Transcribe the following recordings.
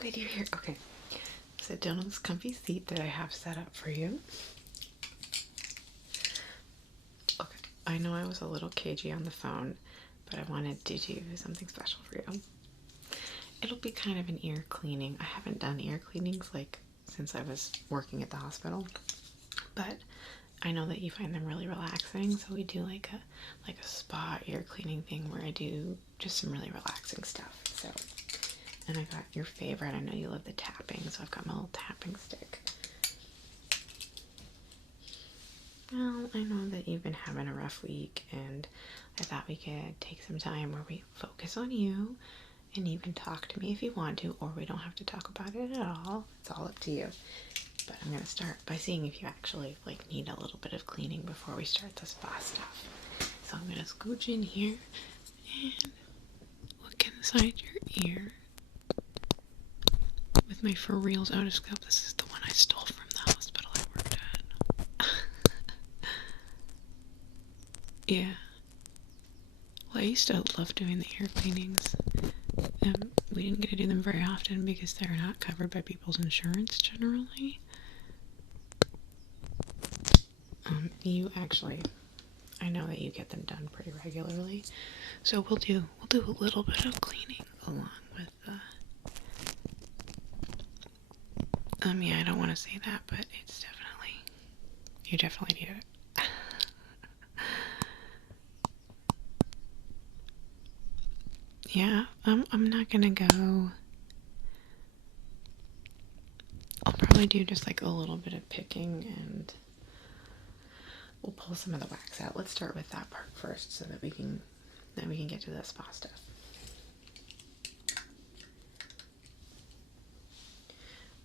good you're here. Okay, sit down on this comfy seat that I have set up for you. Okay, I know I was a little cagey on the phone, but I wanted to do something special for you. It'll be kind of an ear cleaning. I haven't done ear cleanings like since I was working at the hospital, but I know that you find them really relaxing, so we do like a spa ear cleaning thing where I do just some really relaxing stuff. So, and I got your favorite. I know you love the tapping, so I've got my little tapping stick. Well, I know that you've been having a rough week, and I thought we could take some time where we focus on you, and you can talk to me if you want to, or we don't have to talk about it at all. It's all up to you. But I'm going to start by seeing if you actually need a little bit of cleaning before we start the spa stuff. So I'm going to scooch in here and look inside your ear with my For Reals Otoscope. This is the one I stole from the hospital I worked at. Yeah. Well, I used to love doing the ear cleanings. We didn't get to do them very often because they're not covered by people's insurance generally. You actually, I know that you get them done pretty regularly, so we'll do a little bit of cleaning along with yeah, I don't want to say that, but it's definitely, you definitely need it. Yeah, I'm not gonna go. I'll probably do just like a little bit of picking, and we'll pull some of the wax out. Let's start with that part first so that we can get to the spa stuff.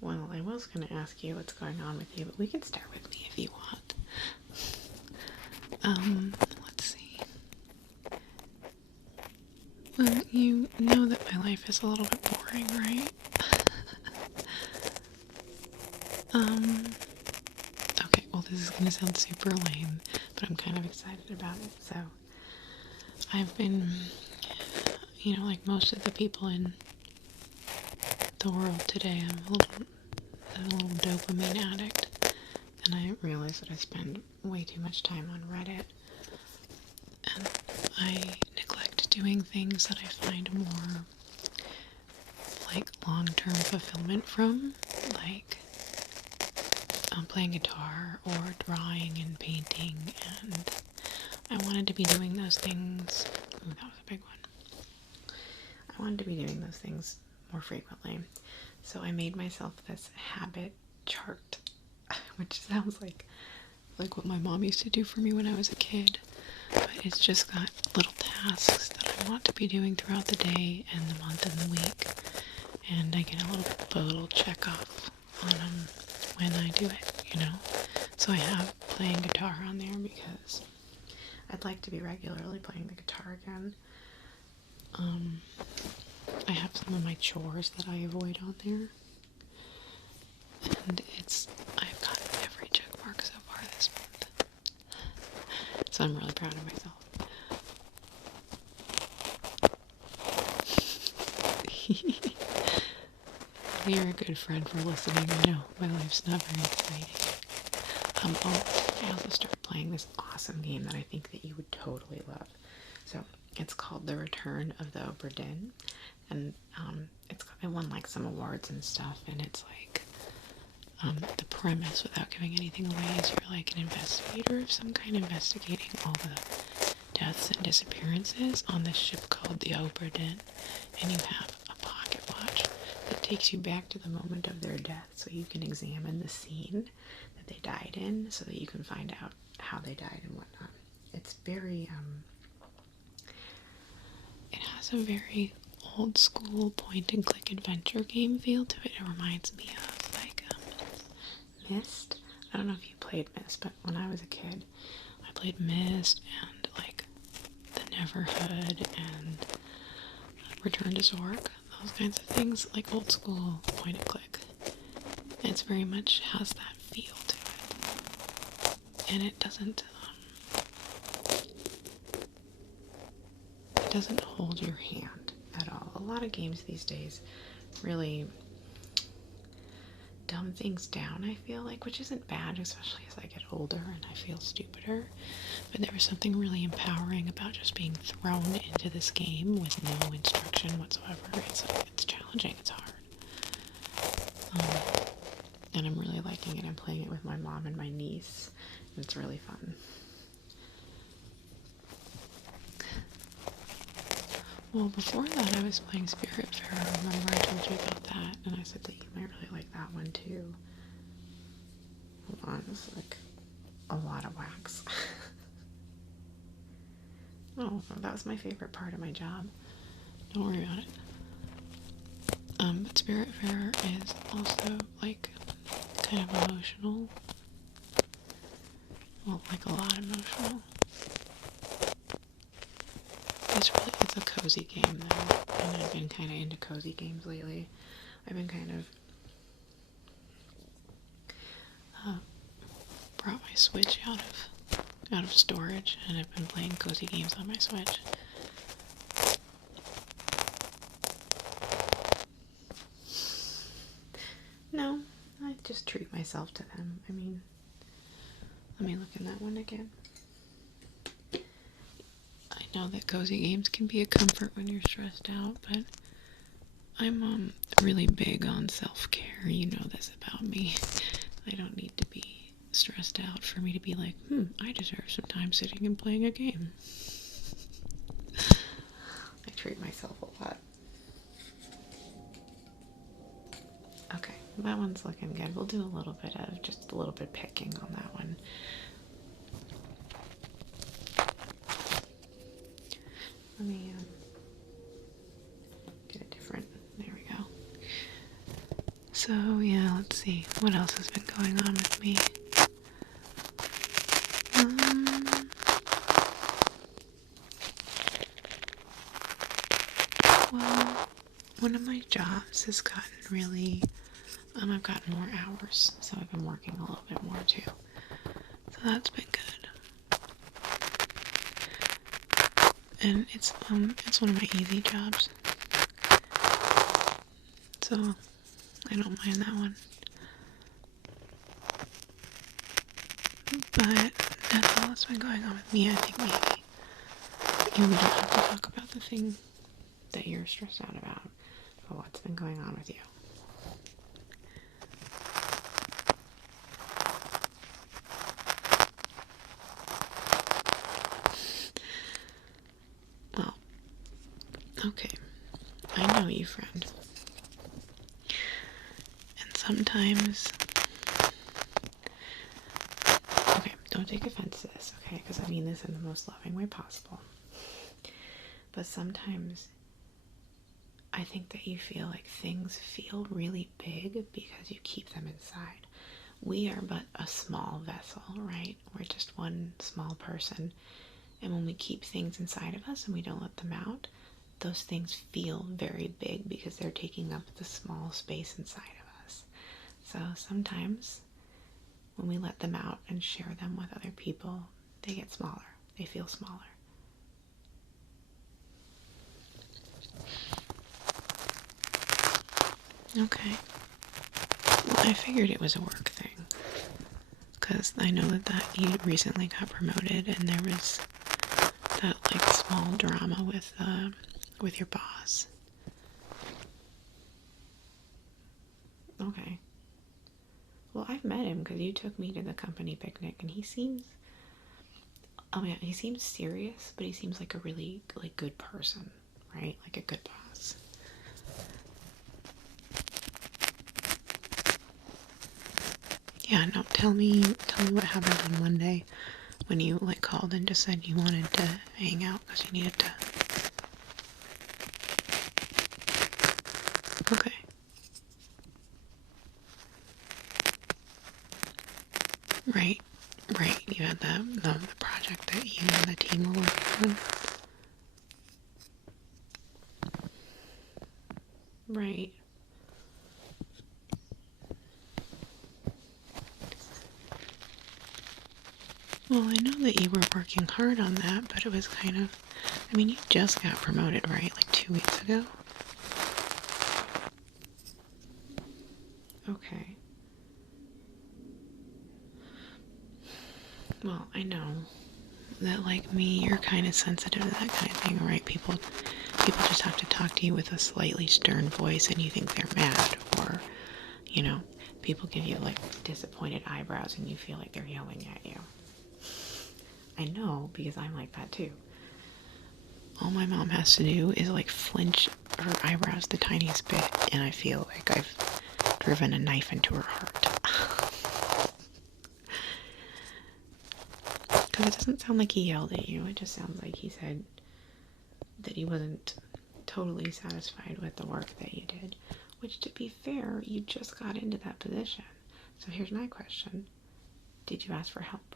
Well, I was going to ask you what's going on with you, but we can start with me if you want. Let's see. Well, you know that my life is a little bit boring, right? Okay, well, this is going to sound super lame, but I'm kind of excited about it. So, I've been, like most of the people in the world today, I'm a little dopamine addict, and I realize that I spend way too much time on Reddit, and I neglect doing things that I find more long-term fulfillment from, like playing guitar or drawing and painting, and I wanted to be doing those things. Ooh, that was a big one. I wanted to be doing those things more frequently, so I made myself this habit chart, which sounds like what my mom used to do for me when I was a kid, but it's just got little tasks that I want to be doing throughout the day and the month and the week, and I get a little check off on them when I do it, So I have playing guitar on there because I'd like to be regularly playing the guitar again. I have some of my chores that I avoid on there, and I've gotten every check mark so far this month, so I'm really proud of myself. You're a good friend for listening. I know my life's not very exciting. I also started playing this awesome game that I think that you would totally love. So it's called The Return of the Obra Dinn, and it won some awards and stuff, and it's the premise, without giving anything away, is you're an investigator of some kind, investigating all the deaths and disappearances on this ship called the Obra Dinn, and you have a pocket watch that takes you back to the moment of their death, so you can examine the scene that they died in, so that you can find out how they died and whatnot. It's very it has a very old school point and click adventure game feel to it. It reminds me of Myst. I don't know if you played Myst, but when I was a kid, I played Myst and The Neverhood and Return to Zork, those kinds of things, old school point and click. It's very much has that feel to it, and it doesn't hold your hand at all. A lot of games these days really dumb things down, I feel like, which isn't bad, especially as I get older and I feel stupider. But there was something really empowering about just being thrown into this game with no instruction whatsoever. It's challenging, it's hard. And I'm really liking it. I'm playing it with my mom and my niece, and it's really fun. Well, before that, I was playing Spiritfarer. Remember I told you about that, and I said that you might really like that one too. Hold on, this is like a lot of wax. Oh, that was my favorite part of my job. Don't worry about it. But Spiritfarer is also like kind of emotional. Well, like a lot emotional. It's a cozy game though, and I've been kind of into cozy games lately. I've been kind of brought my Switch out of storage, and I've been playing cozy games on my Switch. No, I just treat myself to them. I mean, let me look in that one again. I know that cozy games can be a comfort when you're stressed out, but I'm really big on self-care. You know this about me. I don't need to be stressed out for me to be like, I deserve some time sitting and playing a game. I treat myself a lot. Okay, that one's looking good. We'll do just a little bit picking on that one. Let me get a different, there we go. So yeah, let's see, what else has been going on with me? Well, one of my jobs has gotten really, I've gotten more hours, so I've been working a little bit more too. So that's been good. And it's one of my easy jobs. So I don't mind that one. But that's all that's been going on with me. I think maybe we don't have to talk about the thing that you're stressed out about, but what's been going on with you. Well, okay, I know you, friend. And sometimes, okay, don't take offense to this, okay, because I mean this in the most loving way possible. But sometimes I think that you feel like things feel really big because you keep them inside. We are but a small vessel, right? We're just one small person. And when we keep things inside of us and we don't let them out, those things feel very big because they're taking up the small space inside of us. So sometimes when we let them out and share them with other people, they get smaller. They feel smaller. Okay. Well, I figured it was a work thing, because I know that you recently got promoted, and there was that like small drama with your boss. Okay. Well, I've met him because you took me to the company picnic, and he seems serious, but he seems like a really like good person, right? Like a good boss. Yeah, no, tell me what happened on Monday when you like called and just said you wanted to hang out because you needed to. Okay. Right. You had the project that you and the team were working on. Right. Well, I know that you were working hard on that, but it was kind of, I mean, you just got promoted, right? Like 2 weeks ago? Okay. Well, I know that, like me, you're kind of sensitive to that kind of thing, right? People just have to talk to you with a slightly stern voice and you think they're mad, or, you know, people give you like disappointed eyebrows and you feel like they're yelling at you. I know, because I'm like that too. All my mom has to do is like flinch her eyebrows the tiniest bit and I feel like I've driven a knife into her heart. Because it doesn't sound like he yelled at you, it just sounds like he said that he wasn't totally satisfied with the work that you did. Which, to be fair, you just got into that position. So here's my question. Did you ask for help?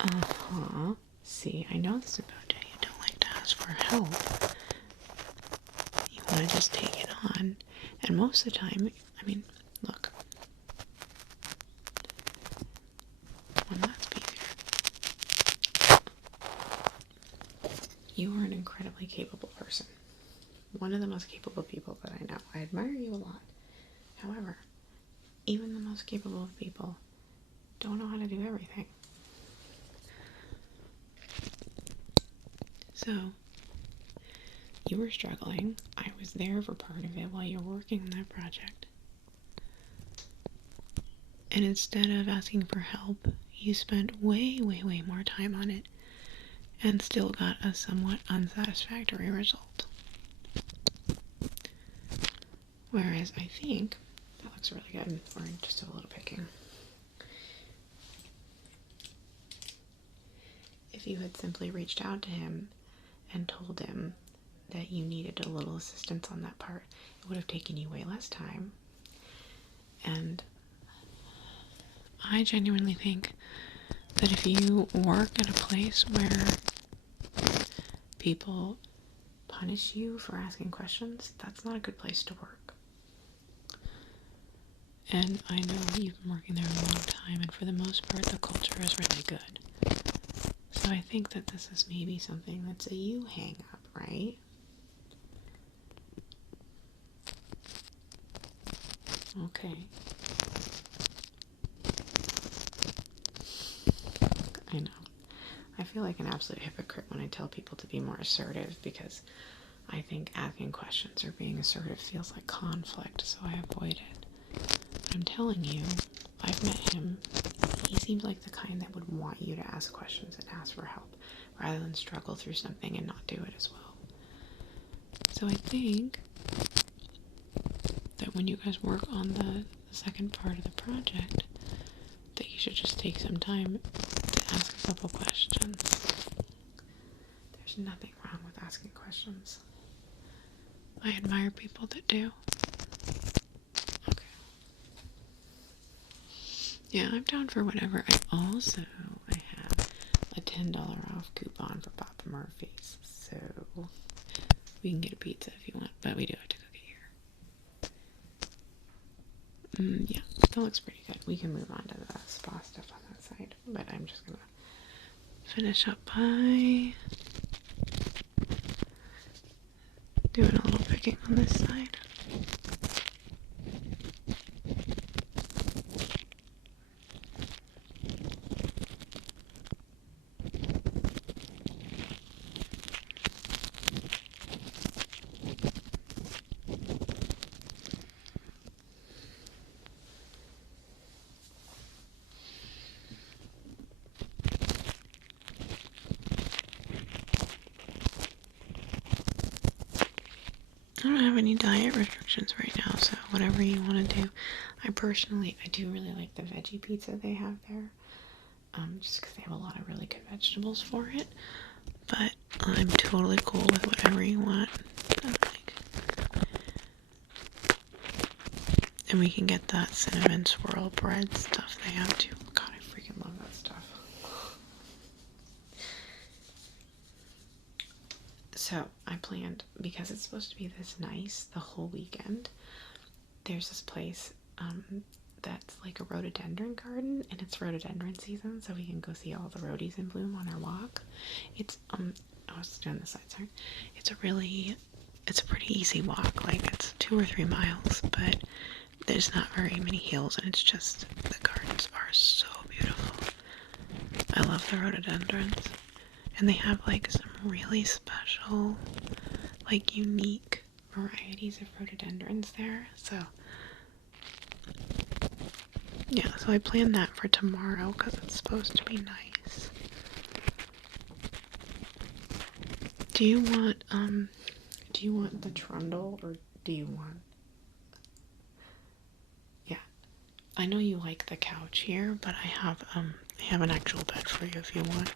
Uh-huh. See, I know this about you. You don't like to ask for help. You want to just take it on. And most of the time, I mean, look. Well, let's be fair. You are an incredibly capable person. One of the most capable people that I know. I admire you a lot. However, even the most capable of people don't know how to do everything. So, you were struggling. I was there for part of it while you were working on that project. And instead of asking for help, you spent way, way, way more time on it and still got a somewhat unsatisfactory result. Whereas I think that looks really good. We're just a little picking. If you had simply reached out to him and told him that you needed a little assistance on that part, it would have taken you way less time. And I genuinely think that if you work at a place where people punish you for asking questions, that's not a good place to work. And I know you've been working there a long time, and for the most part, the culture is really good. So I think that this is maybe something that's a you hang up, right? Okay. I know. I feel like an absolute hypocrite when I tell people to be more assertive, because I think asking questions or being assertive feels like conflict, so I avoid it. But I'm telling you, I've met him. He seems like the kind that would want you to ask questions and ask for help, rather than struggle through something and not do it as well. So I think that when you guys work on the second part of the project, that you should just take some time to ask a couple questions. There's nothing wrong with asking questions. I admire people that do. Okay. Yeah, I'm down for whatever. I have a $10 off coupon for Papa Murphy's, so we can get a pizza if you want, but we do have to cook it here. Yeah, that looks pretty good. We can move on to the spa stuff on that side, but I'm just gonna finish up by doing a little picking on this side. I don't have any diet restrictions right now, so whatever you want to do. I do really like the veggie pizza they have there, just because they have a lot of really good vegetables for it, but I'm totally cool with whatever you want. And we can get that cinnamon swirl bread stuff they have too. God, I freaking love that stuff. So I planned, because it's supposed to be this nice the whole weekend, there's this place that's like a rhododendron garden, and it's rhododendron season, so we can go see all the rhodies in bloom on our walk. It's I was doing the side, sorry. It's a pretty easy walk, like it's 2 or 3 miles, but there's not very many hills, and it's just, the gardens are so beautiful. I love the rhododendrons. And they have like some really special, like unique varieties of rhododendrons there. So yeah, so I planned that for tomorrow because it's supposed to be nice. Do you want the trundle, or do you want, yeah, I know you like the couch here, but I have an actual bed for you if you want.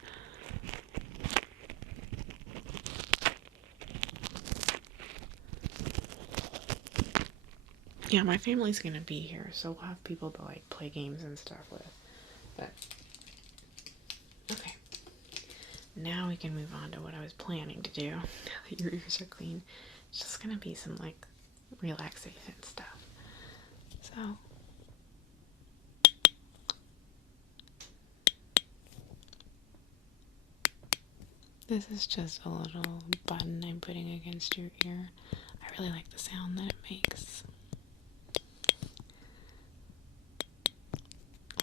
Yeah, my family's gonna be here, so we'll have people to like play games and stuff with. But okay, now we can move on to what I was planning to do. Now that your ears are clean, it's just gonna be some like relaxation stuff. So this is just a little button I'm putting against your ear. I really like the sound that it makes.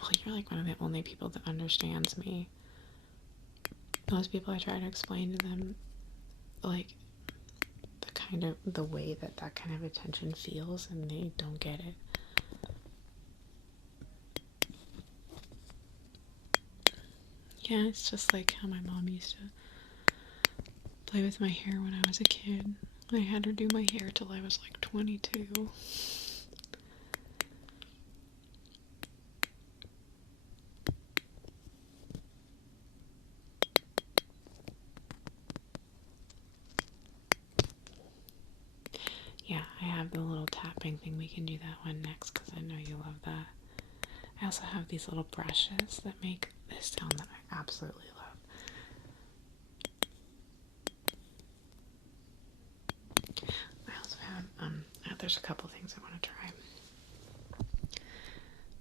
Well, you're like one of the only people that understands me. Most people, I try to explain to them like the way that kind of attention feels, and they don't get it. Yeah, it's just like how my mom used to play with my hair when I was a kid. I had her do my hair till I was like 22. Yeah, I have the little tapping thing. We can do that one next because I know you love that. I also have these little brushes that make this sound that I absolutely love. I also have, there's a couple things I want to try.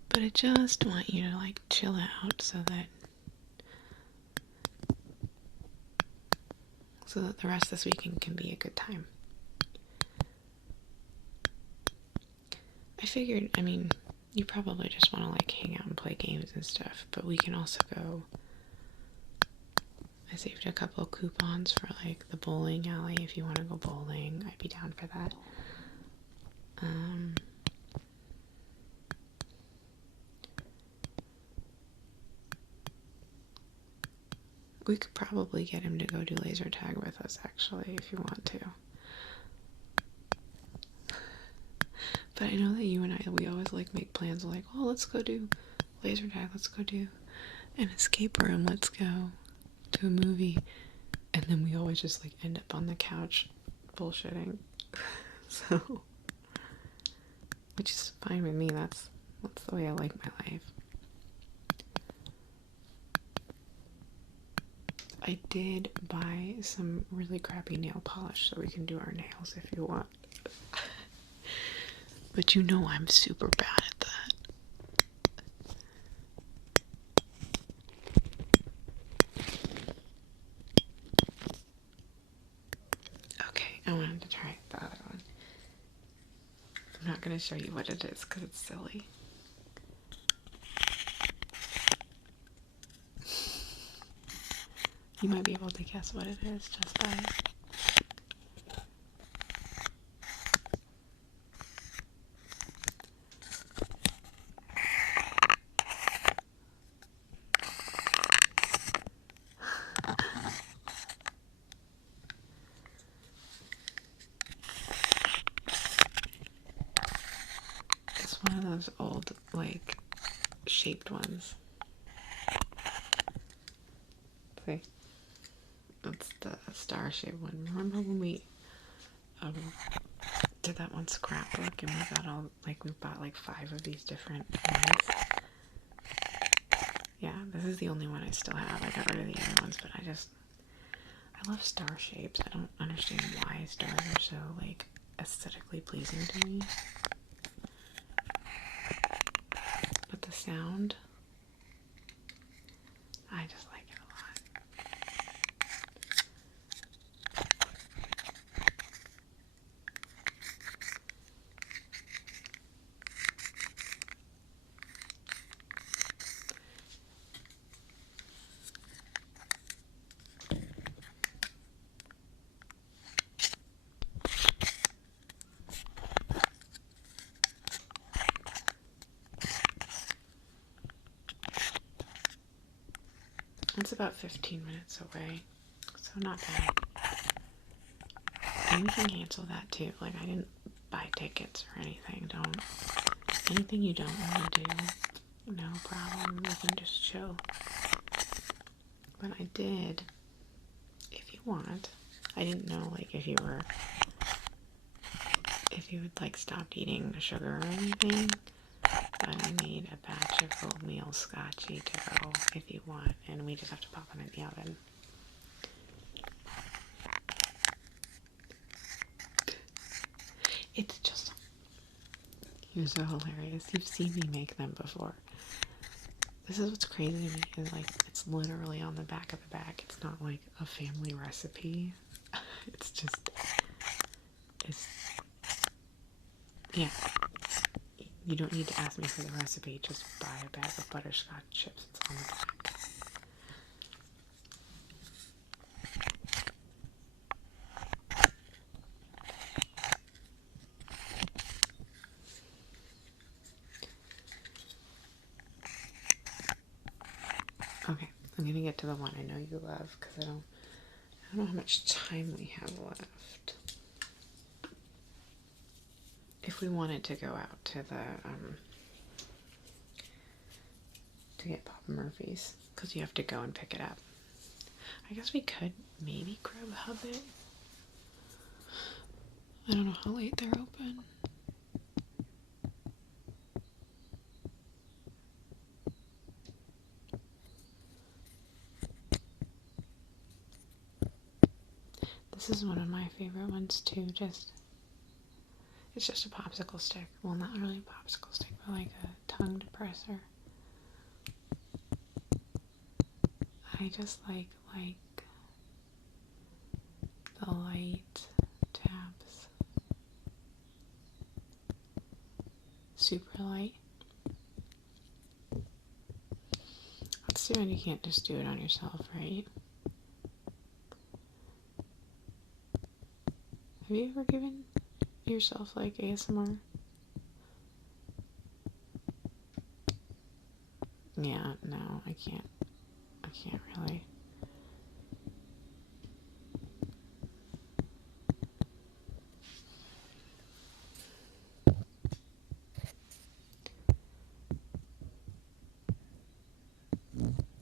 But I just want you to like chill out so that the rest of this weekend can be a good time. I figured, I mean, you probably just want to like hang out and play games and stuff, but we can also go. I saved a couple of coupons for like the bowling alley if you want to go bowling. I'd be down for that. We could probably get him to go do laser tag with us, actually, if you want to. But I know that you and I, we always like make plans of like, oh, let's go do laser tag, let's go do an escape room, let's go to a movie. And then we always just like end up on the couch bullshitting. So, which is fine with me. That's the way I like my life. I did buy some really crappy nail polish so we can do our nails if you want. But you know I'm super bad at that. Okay, I wanted to try the other one. I'm not going to show you what it is because it's silly. You might be able to guess what it is just by... It's one of those old, like, shaped ones. See? That's the star-shaped one. Remember when we did that one scrapbook and we bought like 5 of these different ones? Yeah, this is the only one I still have. I got rid of the other ones, but I love star shapes. I don't understand why stars are so like aesthetically pleasing to me. But the sound, I just like it a lot. It's about 15 minutes away, so not bad. And we can cancel that too. Like, I didn't buy tickets or anything. Anything you don't want to do, no problem. We can just chill. But I did, if you want. I didn't know, like, if you had, like, stopped eating sugar or anything. But I made a batch of oatmeal scotchy to go if you want. And we just have to pop them in the oven. It's just, you're so hilarious. You've seen me make them before. This is what's crazy to me, is like, it's literally on the back of the bag. It's not like a family recipe. It's just, yeah. You don't need to ask me for the recipe. Just buy a bag of butterscotch chips. It's on the back. Okay, I'm gonna get to the one I know you love, because I don't know how much time we have left. If we wanted to go out to the to get Papa Murphy's, because you have to go and pick it up. I guess we could maybe grab Hubbit. I don't know how late they're open. This is one of my favorite ones too. It's just a popsicle stick. Well, not really a popsicle stick, but like a tongue depressor. I just like the light tabs. Super light. Let's do it. You can't just do it on yourself, right? Have you ever given yourself like ASMR? Yeah, no, I can't really.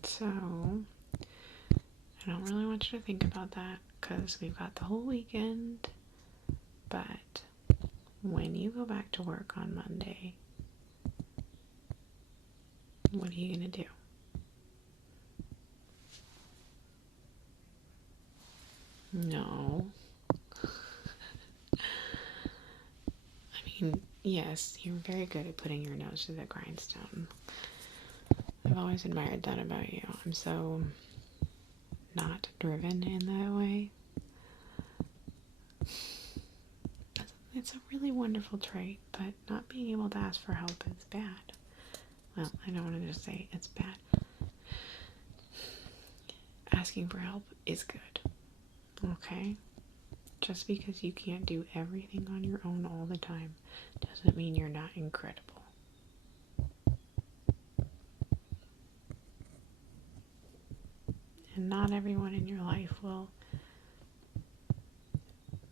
So, I don't really want you to think about that, because we've got the whole weekend. But when you go back to work on Monday, what are you gonna do? No. I mean, yes, you're very good at putting your nose to the grindstone. I've always admired that about you. I'm so not driven in that way. It's a really wonderful trait, but not being able to ask for help is bad. Well, I don't want to just say it's bad. Asking for help is good. Okay? Just because you can't do everything on your own all the time doesn't mean you're not incredible. And not everyone in your life will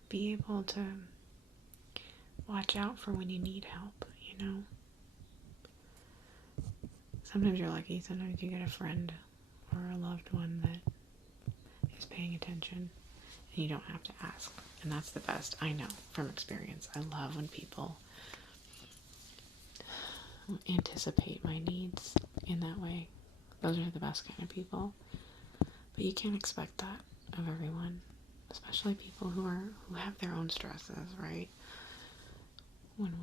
be able to watch out for when you need help, you know? Sometimes you're lucky, sometimes you get a friend or a loved one that is paying attention and you don't have to ask. And that's the best. I know from experience. I love when people anticipate my needs in that way. Those are the best kind of people. But you can't expect that of everyone, especially people who have their own stresses, right? When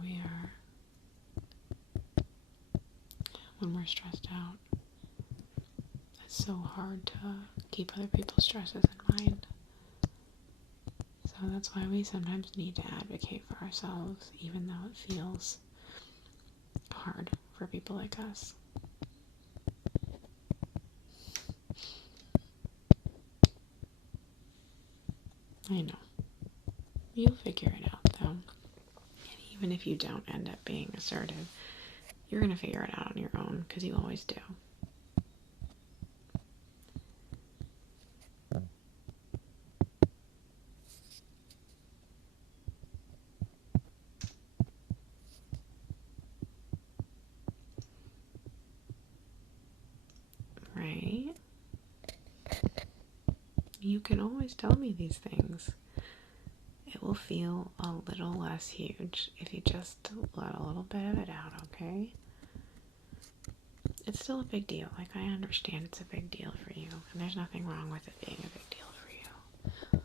we're stressed out, it's so hard to keep other people's stresses in mind. So that's why we sometimes need to advocate for ourselves, even though it feels hard for people like us. I know. You'll figure it out, though. And even if you don't end up being assertive, you're going to figure it out on your own, because you always do. You can always tell me these things. It will feel a little less huge if you just let a little bit of it out, okay? It's still a big deal. Like, I understand it's a big deal for you, and there's nothing wrong with it being a big deal for you.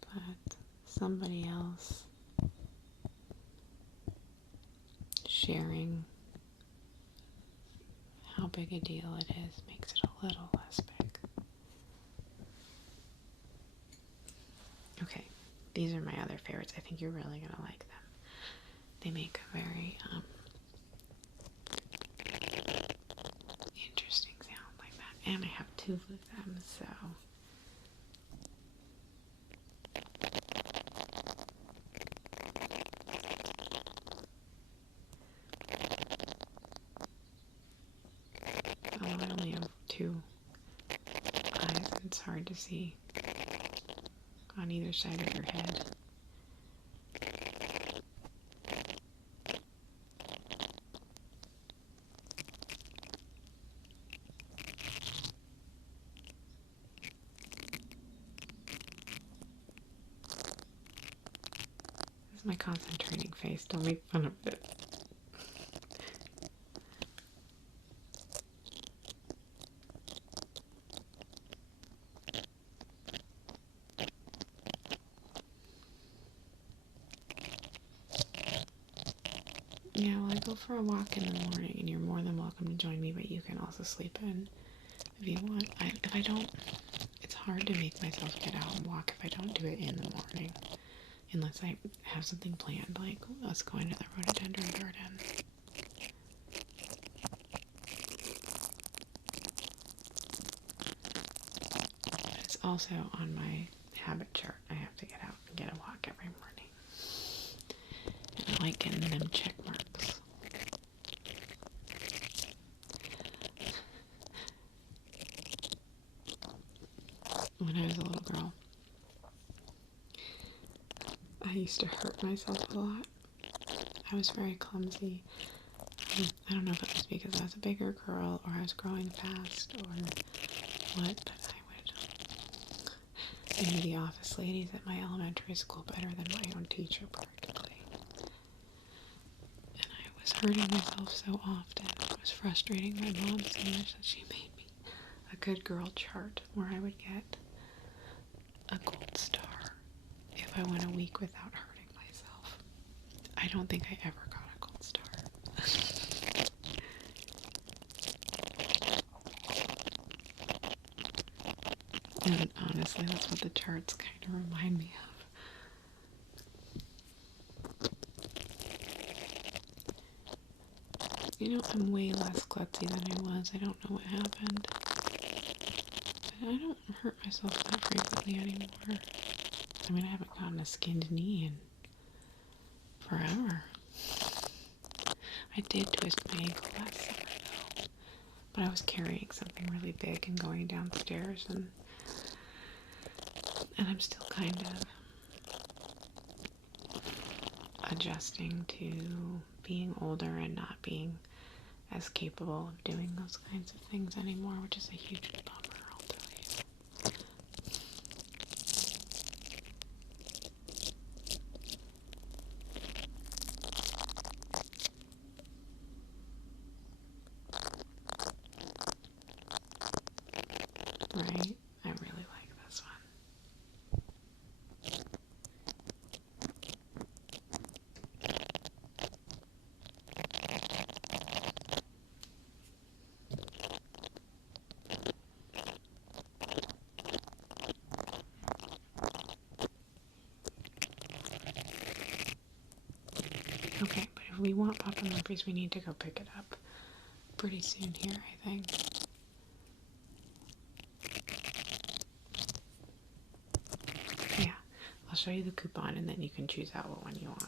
But somebody else sharing how big a deal it is makes it a little less big. Okay, these are my other favorites. I think you're really going to like them. They make a very interesting sound like that. And I have two of them, so... Oh, I only have two eyes. It's hard to see on either side of your head. This is my concentrating face. Don't make fun of it. Yeah, well, I go for a walk in the morning, and you're more than welcome to join me, but you can also sleep in if you want. If I don't, it's hard to make myself get out and walk if I don't do it in the morning, unless I have something planned, like us going to the rhododendron garden. But it's also on my habit chart. I have to get out and get a walk every morning. And I like getting them check marks. When I was a little girl, I used to hurt myself a lot. I was very clumsy. I don't know if it was because I was a bigger girl or I was growing fast or what, but I knew the office ladies at my elementary school better than my own teacher practically. And I was hurting myself so often. It was frustrating my mom so much that she made me a good girl chart where I would get a gold star if I went a week without hurting myself. I don't think I ever got a gold star. And honestly, that's what the charts kind of remind me of. You know, I'm way less klutzy than I was. I don't know what happened. But I don't hurt myself that frequently anymore. I mean, I haven't gotten a skinned knee in forever. I did twist my ankle last summer, though. But I was carrying something really big and going downstairs, and I'm still kind of adjusting to being older and not being as capable of doing those kinds of things anymore, which is a huge bummer, I'll tell you. Right? I really like this one. Okay, but if we want Papa Murphy's, we need to go pick it up pretty soon here, I think. Yeah, I'll show you the coupon and then you can choose out what one you want.